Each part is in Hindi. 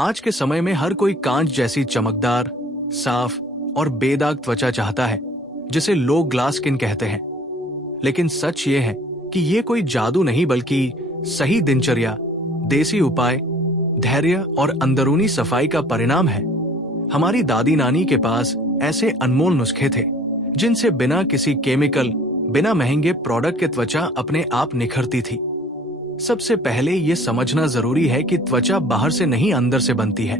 आज के समय में हर कोई कांच जैसी चमकदार, साफ और बेदाग त्वचा चाहता है, जिसे लोग ग्लास स्किन कहते हैं। लेकिन सच ये है कि ये कोई जादू नहीं, बल्कि सही दिनचर्या, देसी उपाय, धैर्य और अंदरूनी सफाई का परिणाम है। हमारी दादी नानी के पास ऐसे अनमोल नुस्खे थे जिनसे बिना किसी केमिकल, बिना महंगे प्रोडक्ट के त्वचा अपने आप निखरती थी। सबसे पहले ये समझना जरूरी है कि त्वचा बाहर से नहीं, अंदर से बनती है।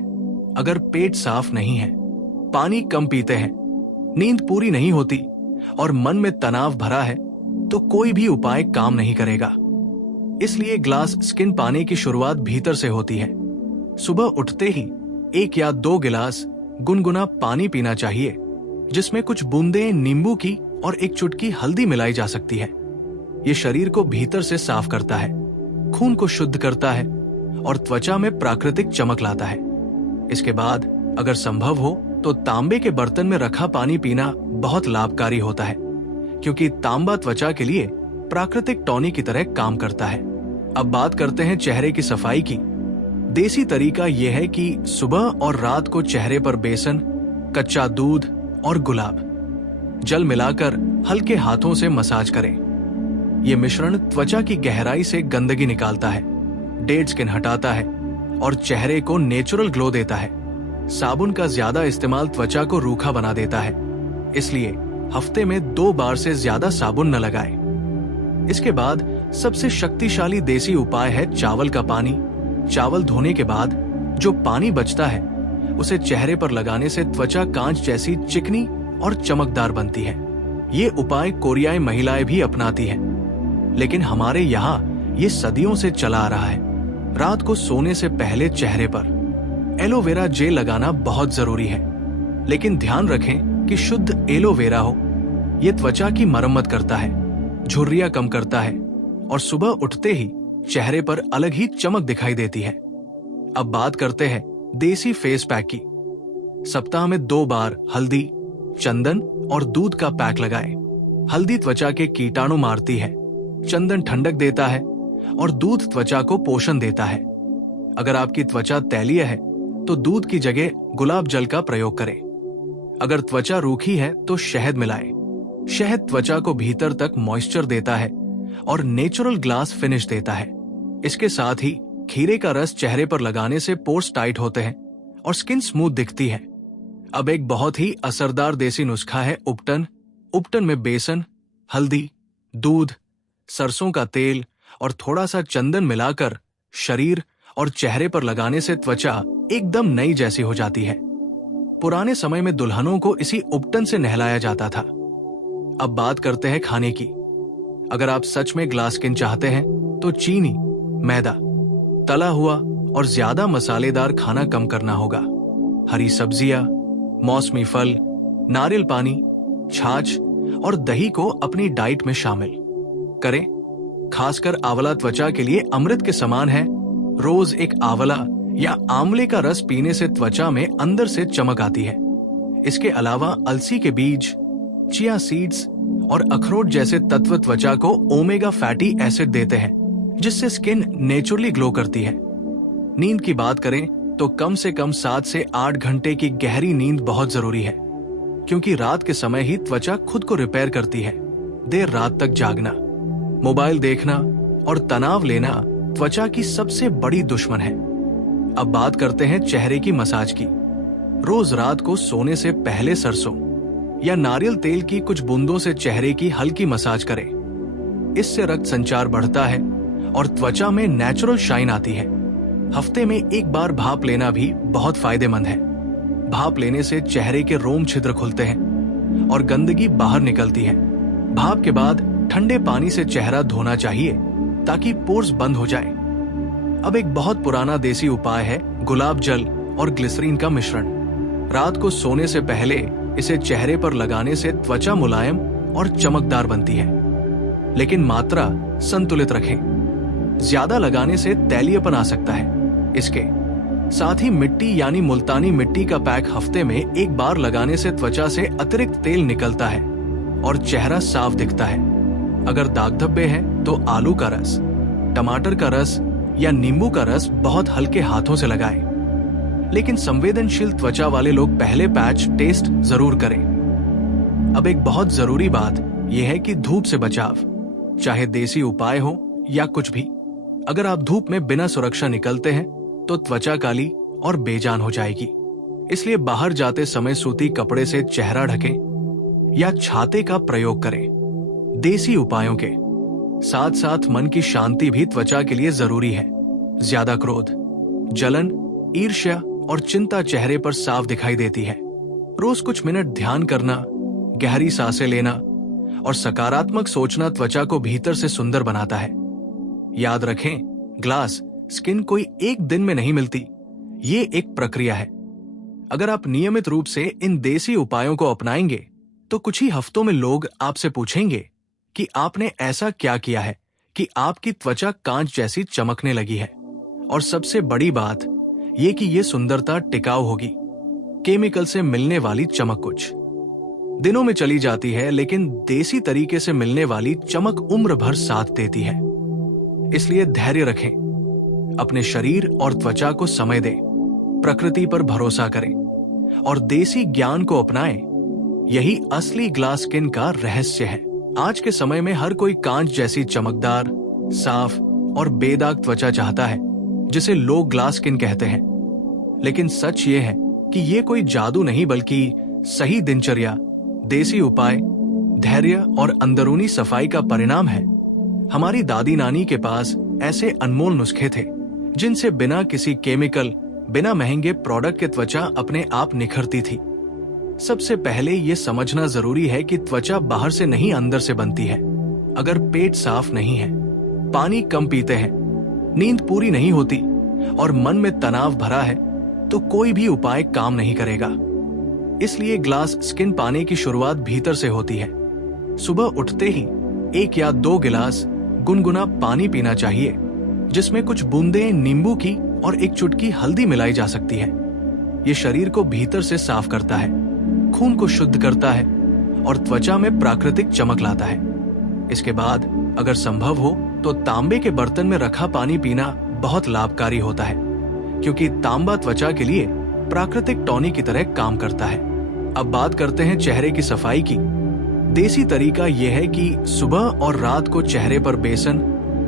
अगर पेट साफ नहीं है, पानी कम पीते हैं, नींद पूरी नहीं होती और मन में तनाव भरा है, तो कोई भी उपाय काम नहीं करेगा। इसलिए ग्लास स्किन पाने की शुरुआत भीतर से होती है। सुबह उठते ही 1 या 2 गिलास गुनगुना पानी पीना चाहिए, जिसमें कुछ बूंदें नींबू की और 1 चुटकी हल्दी मिलाई जा सकती है। ये शरीर को भीतर से साफ करता है, खून को शुद्ध करता है और त्वचा में प्राकृतिक चमक लाता है। इसके बाद अगर संभव हो तो तांबे के बर्तन में रखा पानी पीना बहुत लाभकारी होता है, क्योंकि तांबा त्वचा के लिए प्राकृतिक टॉनिक की तरह काम करता है। अब बात करते हैं चेहरे की सफाई की। देसी तरीका यह है कि सुबह और रात को चेहरे पर बेसन, कच्चा दूध और गुलाब जल मिलाकर हल्के हाथों से मसाज करें। यह मिश्रण त्वचा की गहराई से गंदगी निकालता है, डेड स्किन हटाता है और चेहरे को नेचुरल ग्लो देता है। साबुन का ज्यादा इस्तेमाल त्वचा को रूखा बना देता है, इसलिए हफ्ते में 2 बार से ज्यादा साबुन न लगाएं। इसके बाद सबसे शक्तिशाली देसी उपाय है चावल का पानी। चावल धोने के बाद जो पानी बचता है, उसे चेहरे पर लगाने से त्वचा कांच जैसी चिकनी और चमकदार बनती है। ये उपाय कोरियाई महिलाएं भी अपनाती हैं, लेकिन हमारे यहाँ ये सदियों से चला आ रहा है। रात को सोने से पहले चेहरे पर एलोवेरा जेल लगाना बहुत जरूरी है, लेकिन ध्यान रखें कि शुद्ध एलोवेरा हो। यह त्वचा की मरम्मत करता है, झुर्रियां कम करता है और सुबह उठते ही चेहरे पर अलग ही चमक दिखाई देती है। अब बात करते हैं देसी फेस पैक की। सप्ताह में 2 बार हल्दी, चंदन और दूध का पैक लगाएं। हल्दी त्वचा के कीटाणु मारती है, चंदन ठंडक देता है और दूध त्वचा को पोषण देता है। अगर आपकी त्वचा तैलीय है तो दूध की जगह गुलाब जल का प्रयोग करें। अगर त्वचा रूखी है तो शहद मिलाएं। शहद त्वचा को भीतर तक मॉइस्चर देता है और नेचुरल ग्लास फिनिश देता है। इसके साथ ही खीरे का रस चेहरे पर लगाने से पोर्स टाइट होते हैं और स्किन स्मूथ दिखती है। अब एक बहुत ही असरदार देसी नुस्खा है उपटन। उपटन में बेसन, हल्दी, दूध, सरसों का तेल और थोड़ा सा चंदन मिलाकर शरीर और चेहरे पर लगाने से त्वचा एकदम नई जैसी हो जाती है। पुराने समय में दुल्हनों को इसी उपटन से नहलाया जाता था। अब बात करते हैं खाने की। अगर आप सच में ग्लास स्किन चाहते हैं तो चीनी, मैदा, तला हुआ और ज्यादा मसालेदार खाना कम करना होगा। हरी सब्जियां, मौसमी फल, नारियल पानी, छाछ और दही को अपनी डाइट में शामिल करें। खासकर आंवला त्वचा के लिए अमृत के समान है। रोज एक आंवला या आंवले का रस पीने से त्वचा में अंदर से चमक आती है। इसके अलावा अलसी के बीज, चिया सीड्स और अखरोट जैसे तत्व त्वचा को ओमेगा फैटी एसिड देते हैं, जिससे स्किन नेचुरली ग्लो करती है। नींद की बात करें तो कम से कम 7 से 8 घंटे की गहरी नींद बहुत जरूरी है, क्योंकि रात के समय ही त्वचा खुद को रिपेयर करती है। देर रात तक जागना, मोबाइल देखना और तनाव लेना त्वचा की सबसे बड़ी दुश्मन है। अब बात करते हैं चेहरे की मसाज की। रोज रात को सोने से पहले सरसों या नारियल तेल की कुछ बूंदों से चेहरे की हल्की मसाज करें। इससे रक्त संचार बढ़ता है और त्वचा में नेचुरल शाइन आती है। हफ्ते में 1 बार भाप लेना भी बहुत फायदेमंद है। भाप लेने से चेहरे के रोम छिद्र खुलते हैं और गंदगी बाहर निकलती है। भाप के बाद ठंडे पानी से चेहरा धोना चाहिए ताकि पोर्स बंद हो जाए। अब एक बहुत पुराना देसी उपाय है गुलाब जल और ग्लिसरीन का मिश्रण। रात को सोने से पहले इसे चेहरे पर लगाने से त्वचा मुलायम और चमकदार बनती है, लेकिन मात्रा संतुलित रखें। ज्यादा लगाने से तैलीयपन आ सकता है। इसके साथ ही मिट्टी यानी मुल्तानी मिट्टी का पैक हफ्ते में 1 बार लगाने से त्वचा से अतिरिक्त तेल निकलता है और चेहरा साफ दिखता है। अगर दाग धब्बे हैं तो आलू का रस, टमाटर का रस या नींबू का रस बहुत हल्के हाथों से लगाएं। लेकिन संवेदनशील त्वचा वाले लोग पहले पैच टेस्ट जरूर करें। अब एक बहुत जरूरी बात यह है कि धूप से बचाव, चाहे देसी उपाय हो या कुछ भी। अगर आप धूप में बिना सुरक्षा निकलते हैं तो त्वचा काली और बेजान हो जाएगी। इसलिए बाहर जाते समय सूती कपड़े से चेहरा ढकें या छाते का प्रयोग करें। देसी उपायों के साथ साथ मन की शांति भी त्वचा के लिए जरूरी है। ज्यादा क्रोध, जलन, ईर्ष्या और चिंता चेहरे पर साफ दिखाई देती है। रोज कुछ मिनट ध्यान करना, गहरी सांसें लेना और सकारात्मक सोचना त्वचा को भीतर से सुंदर बनाता है। याद रखें, ग्लास स्किन कोई एक दिन में नहीं मिलती, ये एक प्रक्रिया है। अगर आप नियमित रूप से इन देसी उपायों को अपनाएंगे तो कुछ ही हफ्तों में लोग आपसे पूछेंगे कि आपने ऐसा क्या किया है कि आपकी त्वचा कांच जैसी चमकने लगी है। और सबसे बड़ी बात ये कि ये सुंदरता टिकाऊ होगी। केमिकल से मिलने वाली चमक कुछ दिनों में चली जाती है, लेकिन देसी तरीके से मिलने वाली चमक उम्र भर साथ देती है। इसलिए धैर्य रखें, अपने शरीर और त्वचा को समय दें, प्रकृति पर भरोसा करें और देसी ज्ञान को अपनाएं। यही असली ग्लास स्किन का रहस्य है। आज के समय में हर कोई कांच जैसी चमकदार, साफ और बेदाग त्वचा चाहता है, जिसे लोग ग्लास स्किन कहते हैं। लेकिन सच ये है कि ये कोई जादू नहीं बल्कि सही दिनचर्या, देसी उपाय, धैर्य और अंदरूनी सफाई का परिणाम है। हमारी दादी नानी के पास ऐसे अनमोल नुस्खे थे जिनसे बिना किसी केमिकल, बिना महंगे प्रोडक्ट के त्वचा अपने आप निखरती थी। सबसे पहले ये समझना जरूरी है कि त्वचा बाहर से नहीं अंदर से बनती है। अगर पेट साफ नहीं है, पानी कम पीते हैं, नींद पूरी नहीं होती और मन में तनाव भरा है तो कोई भी उपाय काम नहीं करेगा। इसलिए ग्लास स्किन पाने की शुरुआत भीतर से होती है। सुबह उठते ही 1 या 2 गिलास गुनगुना पानी पीना चाहिए, जिसमें कुछ बूंदें नींबू की और एक चुटकी हल्दी मिलाई जा सकती है। ये शरीर को भीतर से साफ करता है, खून को शुद्ध करता है और त्वचा में प्राकृतिक चमक लाता है। इसके बाद अगर संभव हो तो तांबे के बर्तन में रखा पानी पीना बहुत लाभकारी होता है, क्योंकि तांबा त्वचा के लिए प्राकृतिक टॉनिक की तरह काम करता है। अब बात करते हैं चेहरे की सफाई की। देसी तरीका यह है कि सुबह और रात को चेहरे पर बेसन,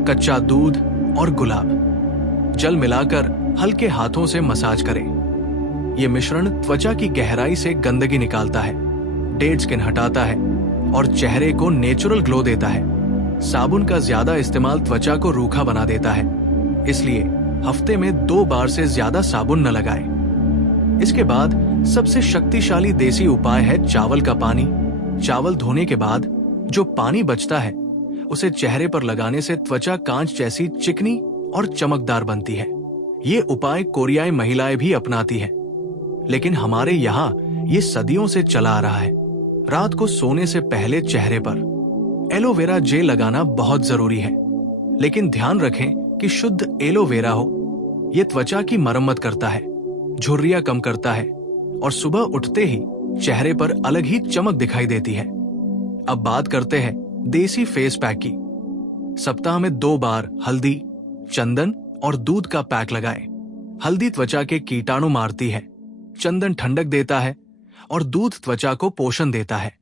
कच्चा दूध और गुलाब जल मिलाकर हल्के हाथों से मसाज करें। यह मिश्रण त्वचा की गहराई से गंदगी निकालता है, डेड स्किन हटाता है और चेहरे को नेचुरल ग्लो देता है। साबुन का ज्यादा इस्तेमाल त्वचा को रूखा बना देता है, इसलिए हफ्ते में 2 बार से ज्यादा साबुन न लगाएं। इसके बाद सबसे शक्तिशाली देसी उपाय है चावल का पानी। चावल धोने के बाद जो पानी बचता है उसे चेहरे पर लगाने से त्वचा कांच जैसी चिकनी और चमकदार बनती है। ये उपाय कोरियाई महिलाएं भी अपनाती हैं, लेकिन हमारे यहाँ ये सदियों से चला आ रहा है। रात को सोने से पहले चेहरे पर एलोवेरा जेल लगाना बहुत जरूरी है, लेकिन ध्यान रखें कि शुद्ध एलोवेरा हो। यह त्वचा की मरम्मत करता है, झुर्रियां कम करता है और सुबह उठते ही चेहरे पर अलग ही चमक दिखाई देती है। अब बात करते हैं देसी फेस पैक की। सप्ताह में 2 बार हल्दी, चंदन और दूध का पैक लगाएं। हल्दी त्वचा के कीटाणु मारती है, चंदन ठंडक देता है और दूध त्वचा को पोषण देता है।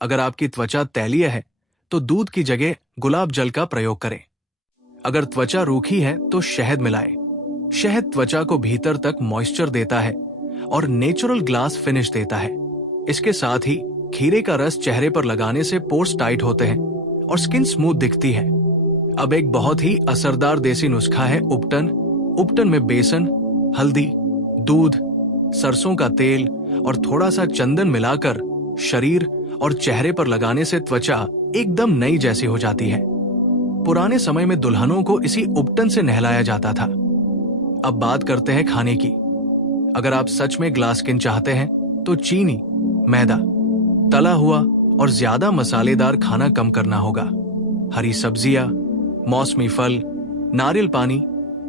अगर आपकी त्वचा तैलीय है तो दूध की जगह गुलाब जल का प्रयोग करें। अगर त्वचा रूखी है तो शहद मिलाएं। शहद त्वचा को भीतर तक मॉइस्चर देता है और नेचुरल ग्लास फिनिश देता है। इसके साथ ही खीरे का रस चेहरे पर लगाने से पोर्स टाइट होते हैं और स्किन स्मूथ दिखती है। अब एक बहुत ही असरदार देसी नुस्खा है उपटन। उपटन में बेसन, हल्दी, दूध, सरसों का तेल और थोड़ा सा चंदन मिलाकर शरीर और चेहरे पर लगाने से त्वचा एकदम नई जैसी हो जाती है। पुराने समय में दुल्हनों को इसी उपटन से नहलाया जाता था। अब बात करते हैं खाने की। अगर आप सच में ग्लास स्किन चाहते हैं तो चीनी, मैदा, तला हुआ और ज्यादा मसालेदार खाना कम करना होगा। हरी सब्जियां, मौसमी फल, नारियल पानी,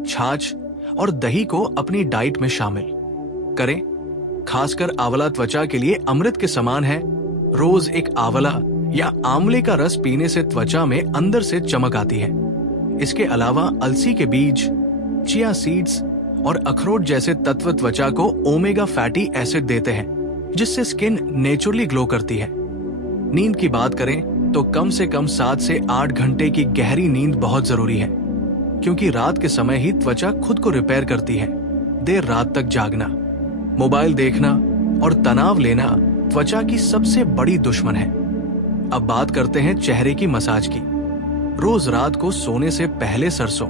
छाछ और दही को अपनी डाइट में शामिल करें। खासकर आंवला त्वचा के लिए अमृत के समान है। रोज एक आंवला या आंवले का रस पीने से त्वचा में अंदर से चमक आती है। इसके अलावा अलसी के बीज, चिया सीड्स और अखरोट जैसे तत्व त्वचा को ओमेगा फैटी एसिड देते हैं, जिससे स्किन नेचुरली ग्लो करती है। नींद की बात करें तो कम से कम 7 से 8 घंटे की गहरी नींद बहुत जरूरी है, क्योंकि रात के समय ही त्वचा खुद को रिपेयर करती है। देर रात तक जागना, मोबाइल देखना और तनाव लेना त्वचा की सबसे बड़ी दुश्मन है। अब बात करते हैं चेहरे की मसाज की। रोज रात को सोने से पहले सरसों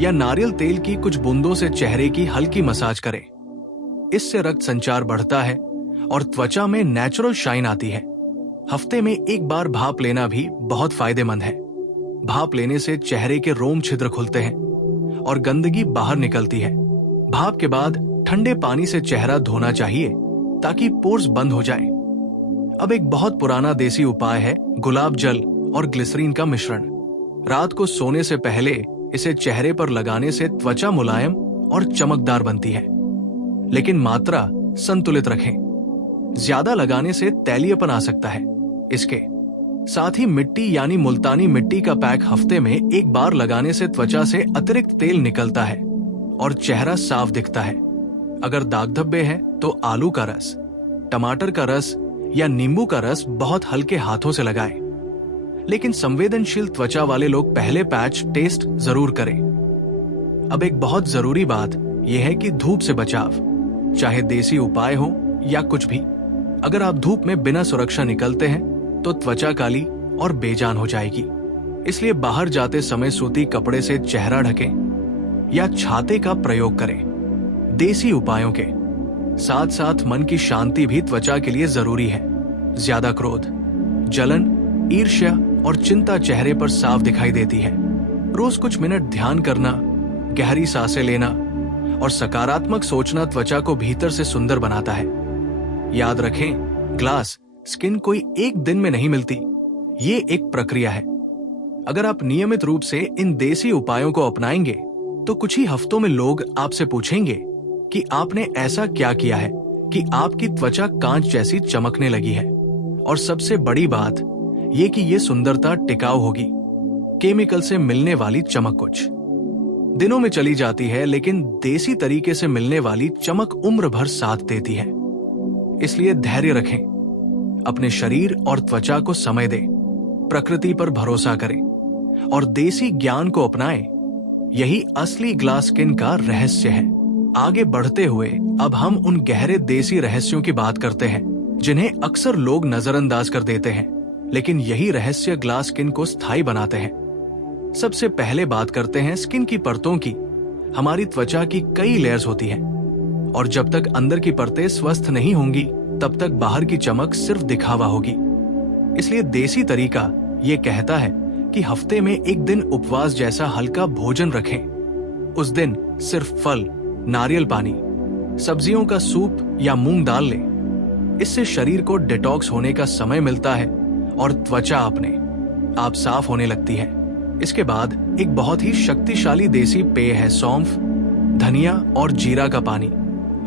या नारियल तेल की कुछ बूंदों से चेहरे की हल्की मसाज करें। इससे रक्त संचार बढ़ता है और त्वचा में नेचुरल शाइन आती है। हफ्ते में एक बार भाप लेना भी बहुत फायदेमंद है। भाप लेने से चेहरे के रोम छिद्र खुलते हैं और गंदगी बाहर निकलती है। भाप के बाद ठंडे पानी से चेहरा धोना चाहिए ताकि पोर्स बंद हो जाए। अब एक बहुत पुराना देसी उपाय है गुलाब जल और ग्लिसरीन का मिश्रण। रात को सोने से पहले इसे चेहरे पर लगाने से त्वचा मुलायम और चमकदार बनती है, लेकिन मात्रा संतुलित रखें। ज्यादा लगाने से तैलीयपन आ सकता है। इसके साथ ही मिट्टी यानी मुल्तानी मिट्टी का पैक हफ्ते में एक बार लगाने से त्वचा से अतिरिक्त तेल निकलता है और चेहरा साफ दिखता है। अगर दाग धब्बे हैं तो आलू का रस, टमाटर का रस या नींबू का रस बहुत हल्के हाथों से लगाएं। लेकिन संवेदनशील त्वचा वाले लोग पहले पैच टेस्ट जरूर करें। अब एक बहुत जरूरी बात यह है कि धूप से बचाव, चाहे देसी उपाय हो या कुछ भी। अगर आप धूप में बिना सुरक्षा निकलते हैं तो त्वचा काली और बेजान हो जाएगी। इसलिए बाहर जाते समय सूती कपड़े से चेहरा ढकें या छाते का प्रयोग करें। देसी उपायों के साथ साथ मन की शांति भी त्वचा के लिए जरूरी है। ज्यादा क्रोध, जलन, ईर्ष्या और चिंता चेहरे पर साफ दिखाई देती है। रोज कुछ मिनट ध्यान करना, गहरी सांसें लेना और सकारात्मक सोचना त्वचा को भीतर से सुंदर बनाता है। याद रखें, ग्लास स्किन कोई एक दिन में नहीं मिलती, ये एक प्रक्रिया है। अगर आप नियमित रूप से इन देसी उपायों को अपनाएंगे तो कुछ ही हफ्तों में लोग आपसे पूछेंगे कि आपने ऐसा क्या किया है कि आपकी त्वचा कांच जैसी चमकने लगी है। और सबसे बड़ी बात ये कि ये सुंदरता टिकाऊ होगी। केमिकल से मिलने वाली चमक कुछ दिनों में चली जाती है, लेकिन देसी तरीके से मिलने वाली चमक उम्र भर साथ देती है। इसलिए धैर्य रखें, अपने शरीर और त्वचा को समय दें, प्रकृति पर भरोसा करें और देसी ज्ञान को अपनाएं। यही असली ग्लास स्किन का रहस्य है। आगे बढ़ते हुए अब हम उन गहरे देसी रहस्यों की बात करते हैं जिन्हें अक्सर लोग नजरअंदाज कर देते हैं, लेकिन यही रहस्य ग्लास स्किन को स्थायी बनाते हैं। सबसे पहले बात करते हैं स्किन की परतों की। हमारी त्वचा की कई लेयर्स होती हैं और जब तक अंदर की परतें स्वस्थ नहीं होंगी तब तक बाहर की चमक सिर्फ दिखावा होगी। इसलिए देसी तरीका ये कहता है कि हफ्ते में एक दिन उपवास जैसा हल्का भोजन रखें। उस दिन सिर्फ फल, नारियल पानी, सब्जियों का सूप या मूंग दाल लें। इससे शरीर को डिटॉक्स होने का समय मिलता है और त्वचा अपने आप साफ होने लगती है। इसके बाद एक बहुत ही शक्तिशाली देसी पेय है सौंफ, धनिया और जीरा का पानी।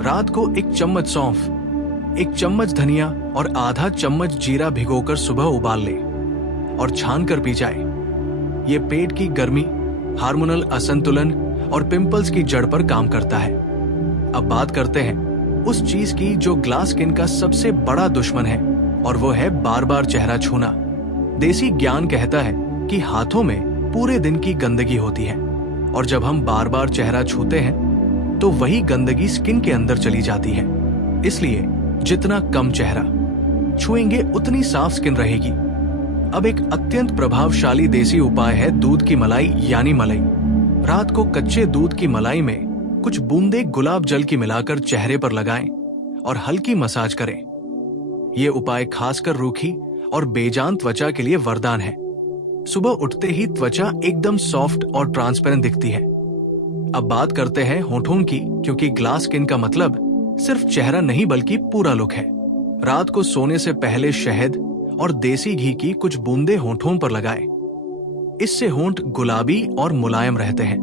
रात को 1 चम्मच सौंफ, 1 चम्मच धनिया और आधा चम्मच जीरा भिगोकर सुबह उबाल ले और छान कर पी जाए। ये पेट की गर्मी, हार्मोनल असंतुलन और पिंपल्स की जड़ पर काम करता है। अब बात करते हैं उस चीज की जो ग्लास स्किन का सबसे बड़ा दुश्मन है, और वो है बार बार चेहरा छूना। देसी ज्ञान कहता है कि हाथों में पूरे दिन की गंदगी होती है और जब हम बार बार चेहरा छूते हैं तो वही गंदगी स्किन के अंदर चली जाती है। इसलिए जितना कम चेहरा छुएंगे उतनी साफ स्किन रहेगी। अब एक अत्यंत प्रभावशाली देसी उपाय है दूध की मलाई यानी मलाई। रात को कच्चे दूध की मलाई में कुछ बूंदे गुलाब जल की मिलाकर चेहरे पर लगाएं और हल्की मसाज करें। यह उपाय खासकर रूखी और बेजान त्वचा के लिए वरदान है। सुबह उठते ही त्वचा एकदम सॉफ्ट और ट्रांसपेरेंट दिखती है। अब बात करते हैं होठों की, क्योंकि ग्लास स्किन का मतलब सिर्फ चेहरा नहीं बल्कि पूरा लुक है। रात को सोने से पहले शहद और देसी घी की कुछ बूंदे होठों पर लगाएं। इससे होंठ गुलाबी और मुलायम रहते हैं।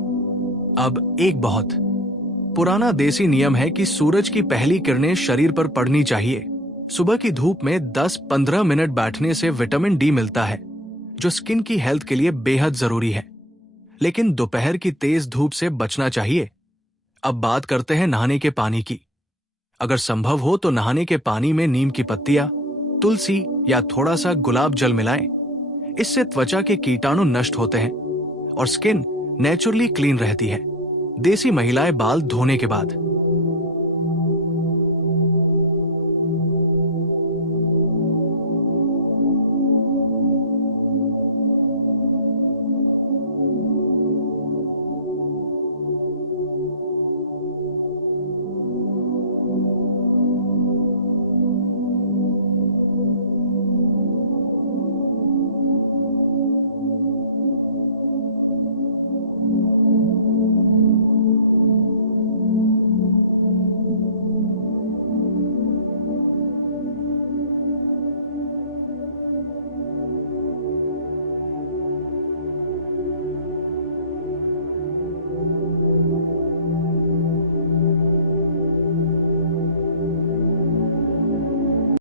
अब एक बहुत पुराना देसी नियम है कि सूरज की पहली किरणें शरीर पर पड़नी चाहिए। सुबह की धूप में 10-15 मिनट बैठने से विटामिन डी मिलता है, जो स्किन की हेल्थ के लिए बेहद जरूरी है। लेकिन दोपहर की तेज धूप से बचना चाहिए। अब बात करते हैं नहाने के पानी की। अगर संभव हो तो नहाने के पानी में नीम की पत्तियां, तुलसी या थोड़ा सा गुलाब जल मिलाएं। इससे त्वचा के कीटाणु नष्ट होते हैं और स्किन नेचुरली क्लीन रहती है। देसी महिलाएं बाल धोने के बाद